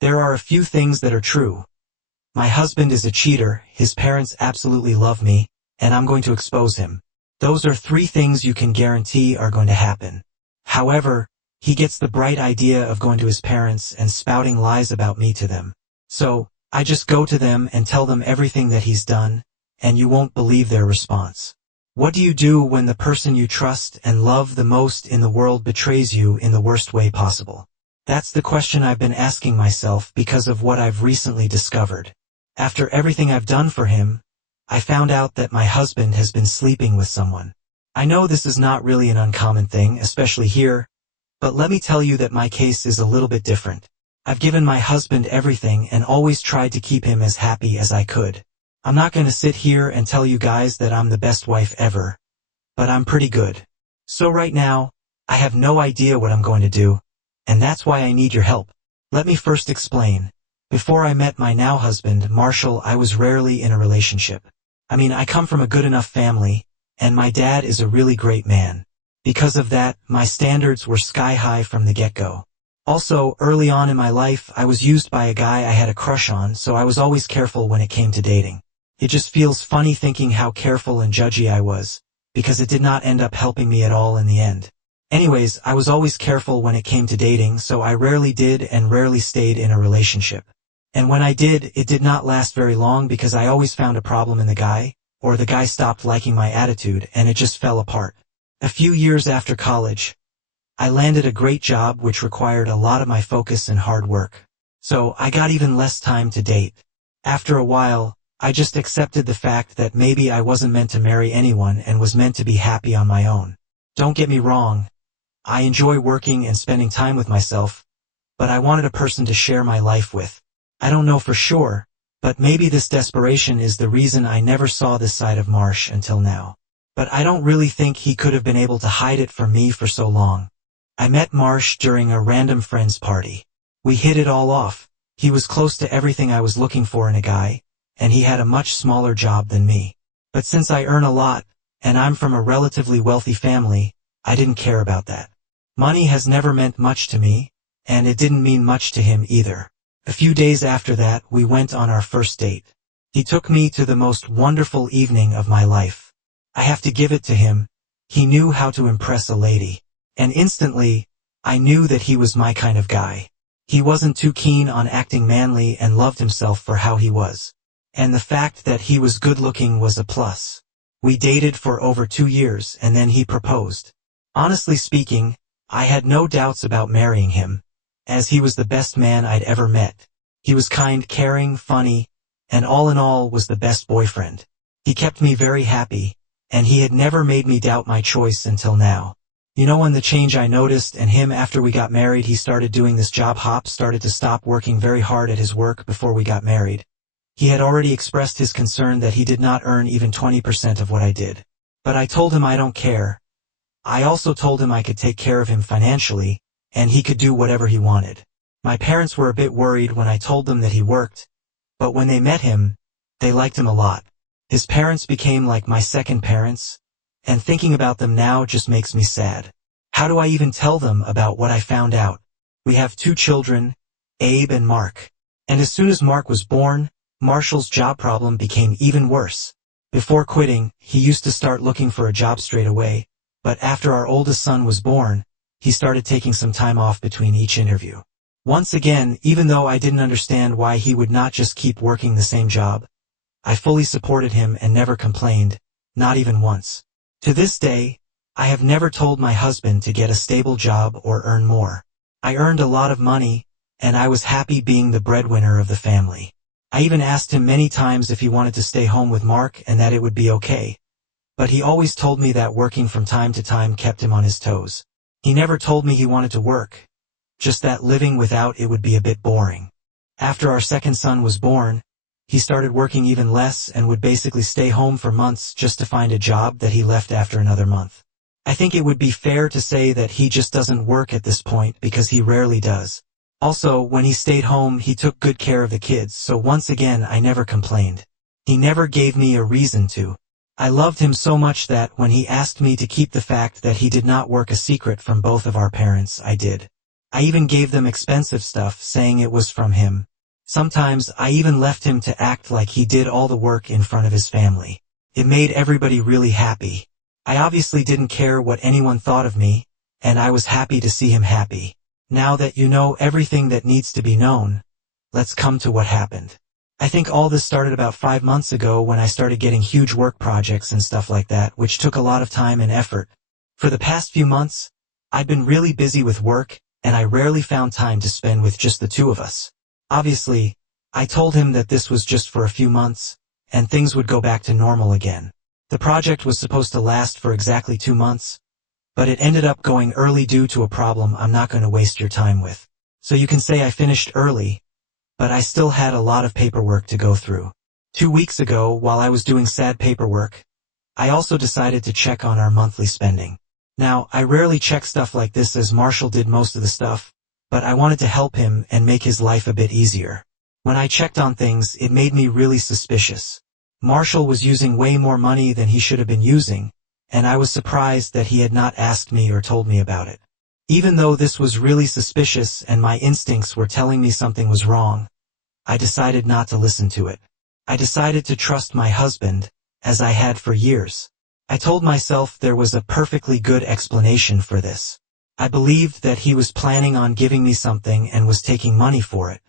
There are a few things that are true. My husband is a cheater, his parents absolutely love me, and I'm going to expose him. Those are 3 things you can guarantee are going to happen. However, he gets the bright idea of going to his parents and spouting lies about me to them. So, I just go to them and tell them everything that he's done, and you won't believe their response. What do you do when the person you trust and love the most in the world betrays you in the worst way possible? That's the question I've been asking myself because of what I've recently discovered. After everything I've done for him, I found out that my husband has been sleeping with someone. I know this is not really an uncommon thing, especially here, but let me tell you that my case is a little bit different. I've given my husband everything and always tried to keep him as happy as I could. I'm not going to sit here and tell you guys that I'm the best wife ever, but I'm pretty good. So right now, I have no idea what I'm going to do, and that's why I need your help. Let me first explain. Before I met my now husband, Marshall, I was rarely in a relationship. I come from a good enough family, and my dad is a really great man. Because of that, my standards were sky high from the get-go. Also, early on in my life, I was used by a guy I had a crush on, so I was always careful when it came to dating. It just feels funny thinking how careful and judgy I was, because it did not end up helping me at all in the end. Anyways, I was always careful when it came to dating, so I rarely did and rarely stayed in a relationship. And when I did, it did not last very long because I always found a problem in the guy, or the guy stopped liking my attitude and it just fell apart. A few years after college, I landed a great job which required a lot of my focus and hard work. So I got even less time to date. After a while, I just accepted the fact that maybe I wasn't meant to marry anyone and was meant to be happy on my own. Don't get me wrong, I enjoy working and spending time with myself, but I wanted a person to share my life with. I don't know for sure, but maybe this desperation is the reason I never saw this side of Marsh until now. But I don't really think he could have been able to hide it from me for so long. I met Marsh during a random friend's party. We hit it all off. He was close to everything I was looking for in a guy, and he had a much smaller job than me. But since I earn a lot, and I'm from a relatively wealthy family, I didn't care about that. Money has never meant much to me, and it didn't mean much to him either. A few days after that, we went on our first date. He took me to the most wonderful evening of my life. I have to give it to him. He knew how to impress a lady. And instantly, I knew that he was my kind of guy. He wasn't too keen on acting manly and loved himself for how he was. And the fact that he was good-looking was a plus. We dated for over 2 years and then he proposed. Honestly speaking, I had no doubts about marrying him, as he was the best man I'd ever met. He was kind, caring, funny, and all in all was the best boyfriend. He kept me very happy, and he had never made me doubt my choice until now. You know when the change I noticed in him after we got married, he started doing this job hop, started to stop working very hard at his work before we got married. He had already expressed his concern that he did not earn even 20% of what I did. But I told him I don't care. I also told him I could take care of him financially, and he could do whatever he wanted. My parents were a bit worried when I told them that he worked, but when they met him, they liked him a lot. His parents became like my second parents, and thinking about them now just makes me sad. How do I even tell them about what I found out? We have 2 children, Abe and Mark. And as soon as Mark was born, Marshall's job problem became even worse. Before quitting, he used to start looking for a job straight away, but after our oldest son was born, he started taking some time off between each interview. Once again, even though I didn't understand why he would not just keep working the same job, I fully supported him and never complained, not even once. To this day, I have never told my husband to get a stable job or earn more. I earned a lot of money, and I was happy being the breadwinner of the family. I even asked him many times if he wanted to stay home with Mark and that it would be okay. But he always told me that working from time to time kept him on his toes. He never told me he wanted to work, just that living without it would be a bit boring. After our second son was born, he started working even less and would basically stay home for months just to find a job that he left after another month. I think it would be fair to say that he just doesn't work at this point because he rarely does. Also, when he stayed home, he took good care of the kids, so once again I never complained. He never gave me a reason to. I loved him so much that when he asked me to keep the fact that he did not work a secret from both of our parents, I did. I even gave them expensive stuff saying it was from him. Sometimes I even left him to act like he did all the work in front of his family. It made everybody really happy. I obviously didn't care what anyone thought of me, and I was happy to see him happy. Now that you know everything that needs to be known, let's come to what happened. I think all this started about 5 months ago when I started getting huge work projects and stuff like that, which took a lot of time and effort. For the past few months, I'd been really busy with work, and I rarely found time to spend with just the two of us. Obviously, I told him that this was just for a few months, and things would go back to normal again. The project was supposed to last for exactly 2 months, but it ended up going early due to a problem I'm not going to waste your time with. So you can say I finished early, but I still had a lot of paperwork to go through. 2 weeks ago, while I was doing sad paperwork, I also decided to check on our monthly spending. Now, I rarely check stuff like this as Marshall did most of the stuff, but I wanted to help him and make his life a bit easier. When I checked on things, it made me really suspicious. Marshall was using way more money than he should have been using, and I was surprised that he had not asked me or told me about it. Even though this was really suspicious and my instincts were telling me something was wrong, I decided not to listen to it. I decided to trust my husband, as I had for years. I told myself there was a perfectly good explanation for this. I believed that he was planning on giving me something and was taking money for it.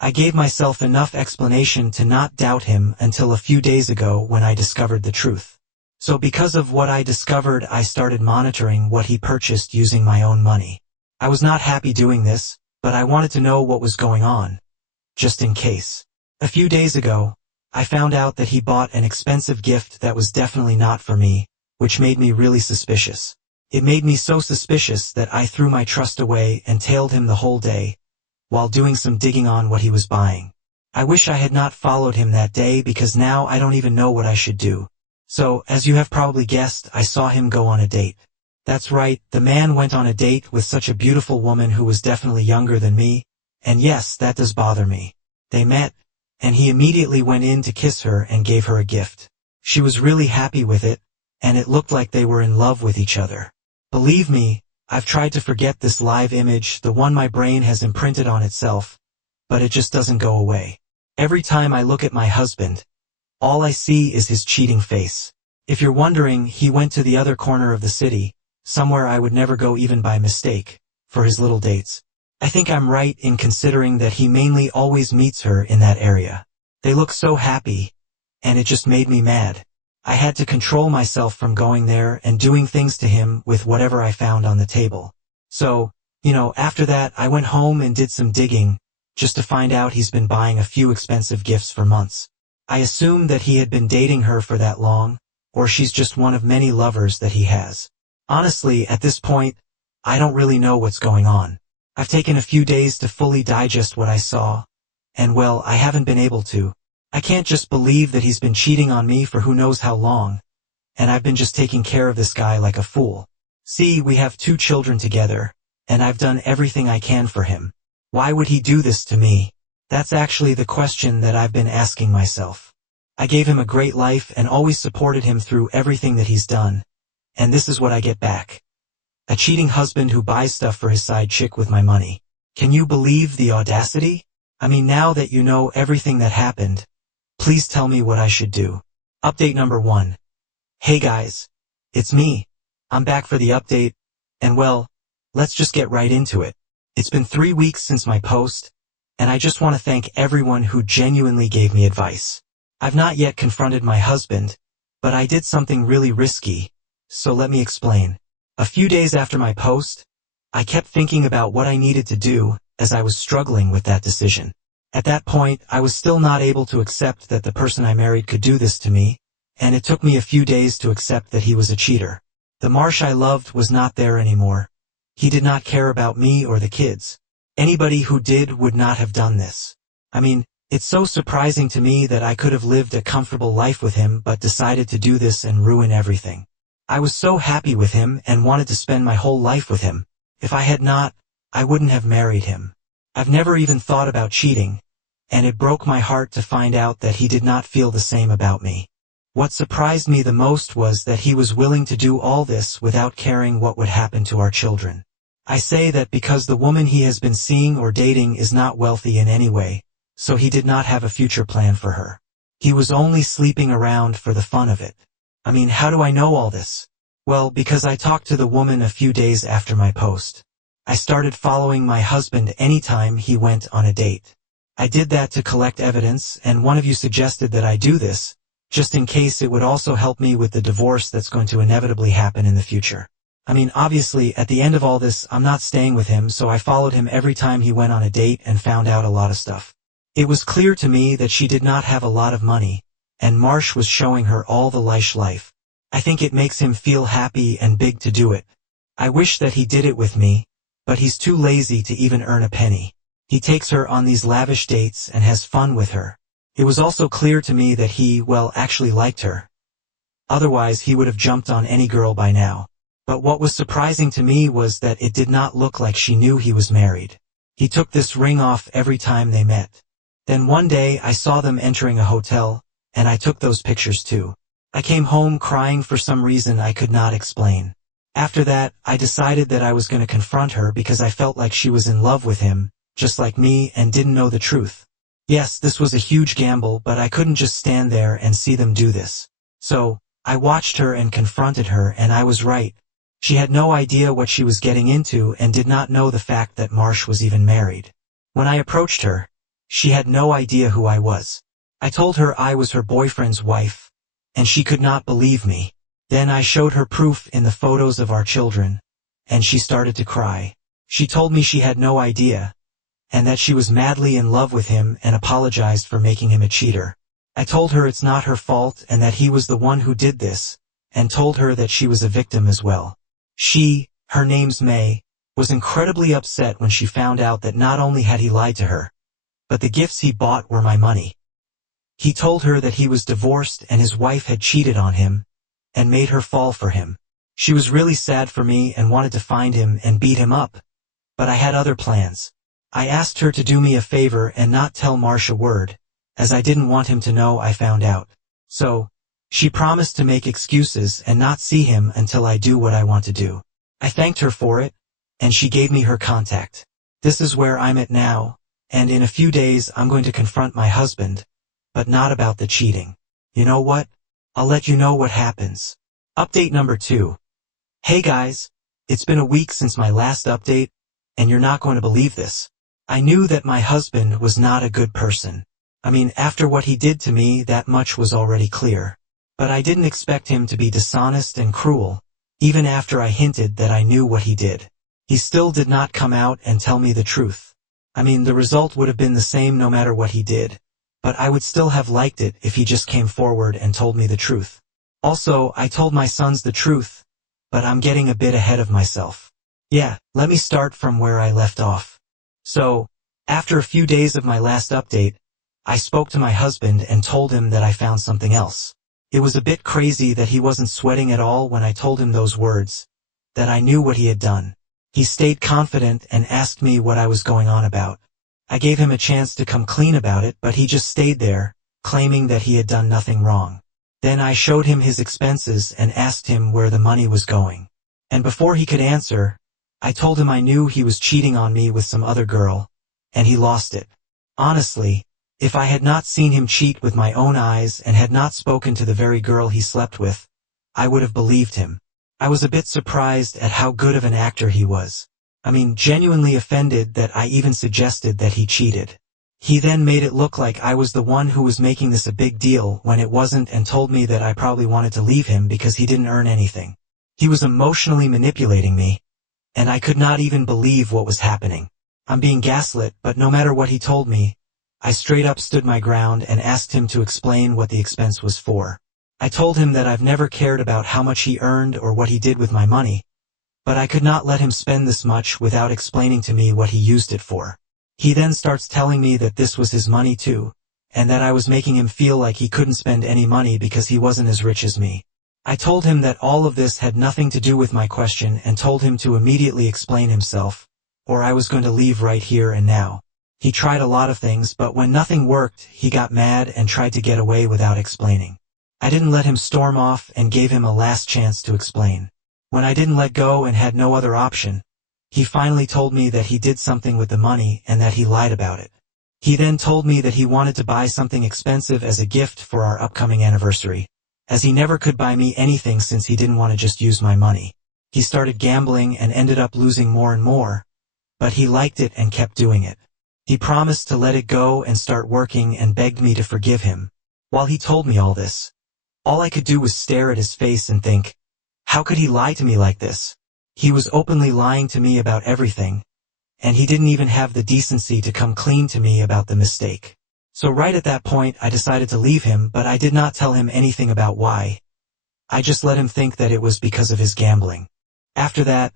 I gave myself enough explanation to not doubt him until a few days ago when I discovered the truth. So because of what I discovered, I started monitoring what he purchased using my own money. I was not happy doing this, but I wanted to know what was going on, just in case. A few days ago, I found out that he bought an expensive gift that was definitely not for me, which made me really suspicious. It made me so suspicious that I threw my trust away and tailed him the whole day, while doing some digging on what he was buying. I wish I had not followed him that day because now I don't even know what I should do. So, as you have probably guessed, I saw him go on a date. That's right, the man went on a date with such a beautiful woman who was definitely younger than me, and yes, that does bother me. They met, and he immediately went in to kiss her and gave her a gift. She was really happy with it, and it looked like they were in love with each other. Believe me, I've tried to forget this live image, the one my brain has imprinted on itself, but it just doesn't go away. Every time I look at my husband, all I see is his cheating face. If you're wondering, he went to the other corner of the city, somewhere I would never go even by mistake, for his little dates. I think I'm right in considering that he mainly always meets her in that area. They look so happy, and it just made me mad. I had to control myself from going there and doing things to him with whatever I found on the table. So, after that I went home and did some digging, just to find out he's been buying a few expensive gifts for months. I assumed that he had been dating her for that long, or she's just one of many lovers that he has. Honestly, at this point, I don't really know what's going on. I've taken a few days to fully digest what I saw, and well, I haven't been able to. I can't just believe that he's been cheating on me for who knows how long, and I've been just taking care of this guy like a fool. See, we have 2 children together, and I've done everything I can for him. Why would he do this to me? That's actually the question that I've been asking myself. I gave him a great life and always supported him through everything that he's done, and this is what I get back. A cheating husband who buys stuff for his side chick with my money. Can you believe the audacity? I mean, now that you know everything that happened, please tell me what I should do. Update number 1. Hey guys. It's me. I'm back for the update, and well, let's just get right into it. It's been 3 weeks since my post, and I just want to thank everyone who genuinely gave me advice. I've not yet confronted my husband, but I did something really risky, so let me explain. A few days after my post, I kept thinking about what I needed to do, as I was struggling with that decision. At that point, I was still not able to accept that the person I married could do this to me, and it took me a few days to accept that he was a cheater. The Marsh I loved was not there anymore. He did not care about me or the kids. Anybody who did would not have done this. I mean, it's so surprising to me that I could have lived a comfortable life with him but decided to do this and ruin everything. I was so happy with him and wanted to spend my whole life with him. If I had not, I wouldn't have married him. I've never even thought about cheating, and it broke my heart to find out that he did not feel the same about me. What surprised me the most was that he was willing to do all this without caring what would happen to our children. I say that because the woman he has been seeing or dating is not wealthy in any way, so he did not have a future plan for her. He was only sleeping around for the fun of it. I mean, how do I know all this? Well, because I talked to the woman a few days after my post. I started following my husband anytime he went on a date. I did that to collect evidence, and one of you suggested that I do this, just in case it would also help me with the divorce that's going to inevitably happen in the future. I mean, obviously, at the end of all this, I'm not staying with him, so I followed him every time he went on a date and found out a lot of stuff. It was clear to me that she did not have a lot of money, and Marsh was showing her all the lavish life. I think it makes him feel happy and big to do it. I wish that he did it with me, but he's too lazy to even earn a penny. He takes her on these lavish dates and has fun with her. It was also clear to me that he, well, actually liked her. Otherwise, he would have jumped on any girl by now. But what was surprising to me was that it did not look like she knew he was married. He took this ring off every time they met. Then one day I saw them entering a hotel, and I took those pictures too. I came home crying for some reason I could not explain. After that, I decided that I was going to confront her because I felt like she was in love with him, just like me, and didn't know the truth. Yes, this was a huge gamble, but I couldn't just stand there and see them do this. So, I watched her and confronted her, and I was right. She had no idea what she was getting into and did not know the fact that Marsh was even married. When I approached her, she had no idea who I was. I told her I was her boyfriend's wife, and she could not believe me. Then I showed her proof in the photos of our children, and she started to cry. She told me she had no idea, and that she was madly in love with him and apologized for making him a cheater. I told her it's not her fault and that he was the one who did this, and told her that she was a victim as well. She, her name's May, was incredibly upset when she found out that not only had he lied to her, but the gifts he bought were my money. He told her that he was divorced and his wife had cheated on him, and made her fall for him. She was really sad for me and wanted to find him and beat him up, but I had other plans. I asked her to do me a favor and not tell Marsh a word, as I didn't want him to know I found out. So, she promised to make excuses and not see him until I do what I want to do. I thanked her for it, and she gave me her contact. This is where I'm at now, and in a few days I'm going to confront my husband, but not about the cheating. You know what? I'll let you know what happens. Update number 2. Hey guys, it's been a week since my last update, and you're not going to believe this. I knew that my husband was not a good person. I mean, after what he did to me, that much was already clear. But I didn't expect him to be dishonest and cruel, even after I hinted that I knew what he did. He still did not come out and tell me the truth. I mean, the result would have been the same no matter what he did, but I would still have liked it if he just came forward and told me the truth. Also, I told my sons the truth, but I'm getting a bit ahead of myself. Yeah, let me start from where I left off. So, after a few days of my last update, I spoke to my husband and told him that I found something else. It was a bit crazy that he wasn't sweating at all when I told him those words, that I knew what he had done. He stayed confident and asked me what I was going on about. I gave him a chance to come clean about it, but he just stayed there, claiming that he had done nothing wrong. Then I showed him his expenses and asked him where the money was going. And before he could answer, I told him I knew he was cheating on me with some other girl, and he lost it. Honestly, if I had not seen him cheat with my own eyes and had not spoken to the very girl he slept with, I would have believed him. I was a bit surprised at how good of an actor he was. I mean, genuinely offended that I even suggested that he cheated. He then made it look like I was the one who was making this a big deal when it wasn't, and told me that I probably wanted to leave him because he didn't earn anything. He was emotionally manipulating me, and I could not even believe what was happening. I'm being gaslit, but no matter what he told me, I straight up stood my ground and asked him to explain what the expense was for. I told him that I've never cared about how much he earned or what he did with my money, but I could not let him spend this much without explaining to me what he used it for. He then starts telling me that this was his money too, and that I was making him feel like he couldn't spend any money because he wasn't as rich as me. I told him that all of this had nothing to do with my question and told him to immediately explain himself, or I was going to leave right here and now. He tried a lot of things, but when nothing worked, he got mad and tried to get away without explaining. I didn't let him storm off and gave him a last chance to explain. When I didn't let go and had no other option, He finally told me that he did something with the money and that he lied about it. He then told me that he wanted to buy something expensive as a gift for our upcoming anniversary, as he never could buy me anything since he didn't want to just use my money. He started gambling and ended up losing more and more, but he liked it and kept doing it. He promised to let it go and start working and begged me to forgive him. While he told me all this, all I could do was stare at his face and think, how could he lie to me like this? He was openly lying to me about everything, and he didn't even have the decency to come clean to me about the mistake. So right at that point I decided to leave him, but I did not tell him anything about why. I just let him think that it was because of his gambling. After that,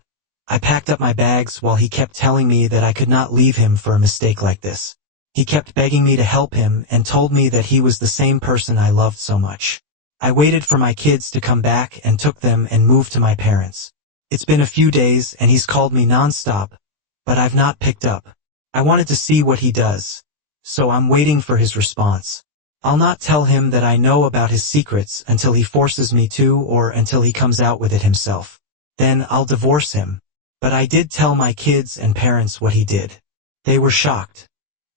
I packed up my bags while he kept telling me that I could not leave him for a mistake like this. He kept begging me to help him and told me that he was the same person I loved so much. I waited for my kids to come back and took them and moved to my parents. It's been a few days and he's called me non-stop, but I've not picked up. I wanted to see what he does, so I'm waiting for his response. I'll not tell him that I know about his secrets until he forces me to or until he comes out with it himself. Then I'll divorce him. But I did tell my kids and parents what he did. They were shocked.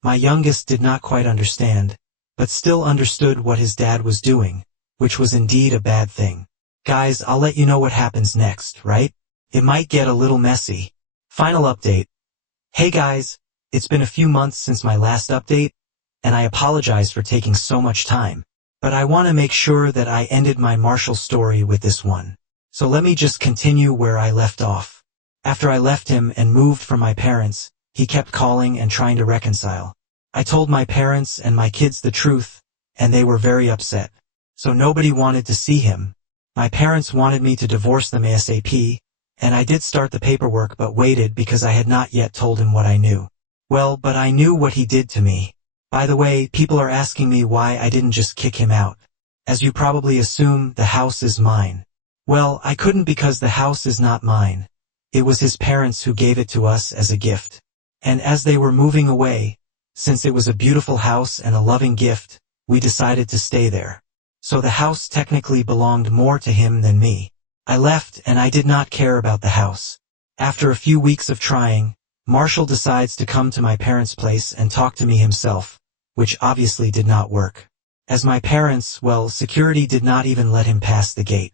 My youngest did not quite understand, but still understood what his dad was doing, which was indeed a bad thing. Guys, I'll let you know what happens next, right? It might get a little messy. Final update. Hey guys, it's been a few months since my last update, and I apologize for taking so much time, but I want to make sure that I ended my Marshall story with this one. So let me just continue where I left off. After I left him and moved from my parents, he kept calling and trying to reconcile. I told my parents and my kids the truth, and they were very upset. So nobody wanted to see him. My parents wanted me to divorce them ASAP, and I did start the paperwork but waited because I had not yet told him what I knew. Well, but I knew what he did to me. By the way, people are asking me why I didn't just kick him out. As you probably assume, the house is mine. Well, I couldn't because the house is not mine. It was his parents who gave it to us as a gift. And as they were moving away, since it was a beautiful house and a loving gift, we decided to stay there. So the house technically belonged more to him than me. I left and I did not care about the house. After a few weeks of trying, Marshall decides to come to my parents' place and talk to me himself, which obviously did not work. As my parents, well, security did not even let him pass the gate.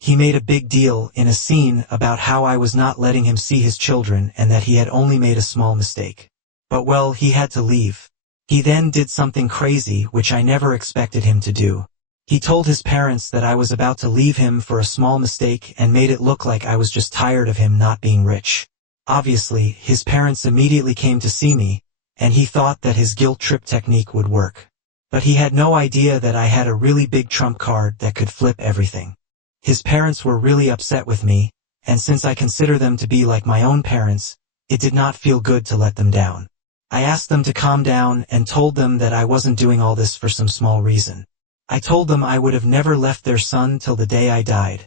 He made a big deal in a scene about how I was not letting him see his children and that he had only made a small mistake. But well, he had to leave. He then did something crazy which I never expected him to do. He told his parents that I was about to leave him for a small mistake and made it look like I was just tired of him not being rich. Obviously, his parents immediately came to see me, and he thought that his guilt trip technique would work. But he had no idea that I had a really big trump card that could flip everything. His parents were really upset with me, and since I consider them to be like my own parents, it did not feel good to let them down. I asked them to calm down and told them that I wasn't doing all this for some small reason. I told them I would have never left their son till the day I died.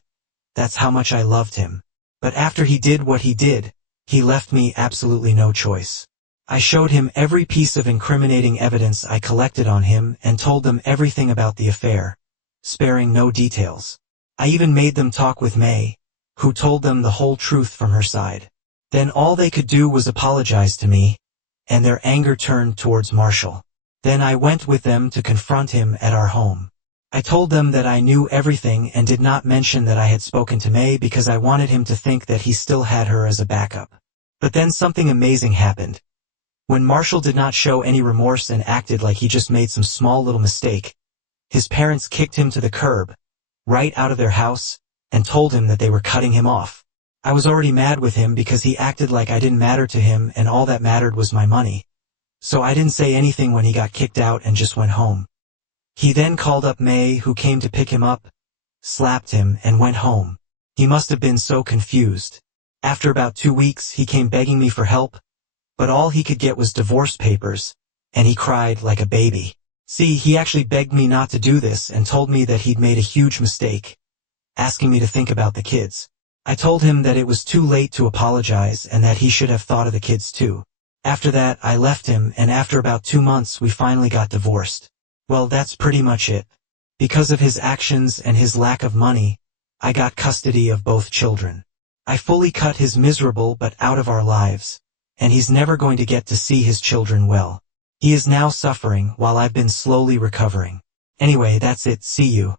That's how much I loved him. But after he did what he did, he left me absolutely no choice. I showed him every piece of incriminating evidence I collected on him and told them everything about the affair, sparing no details. I even made them talk with May, who told them the whole truth from her side. Then all they could do was apologize to me, and their anger turned towards Marshall. Then I went with them to confront him at our home. I told them that I knew everything and did not mention that I had spoken to May because I wanted him to think that he still had her as a backup. But then something amazing happened. When Marshall did not show any remorse and acted like he just made some small little mistake, his parents kicked him to the curb, right out of their house, and told him that they were cutting him off. I was already mad with him because he acted like I didn't matter to him and all that mattered was my money. So I didn't say anything when he got kicked out and just went home. He then called up May, who came to pick him up, slapped him, and went home. He must have been so confused. After about 2 weeks, he came begging me for help, but all he could get was divorce papers, and he cried like a baby. See, he actually begged me not to do this and told me that he'd made a huge mistake, asking me to think about the kids. I told him that it was too late to apologize and that he should have thought of the kids too. After that, I left him, and after about 2 months we finally got divorced. Well, that's pretty much it. Because of his actions and his lack of money, I got custody of both children. I fully cut his miserable but out of our lives, and he's never going to get to see his children well. He is now suffering while I've been slowly recovering. Anyway, that's it, see you.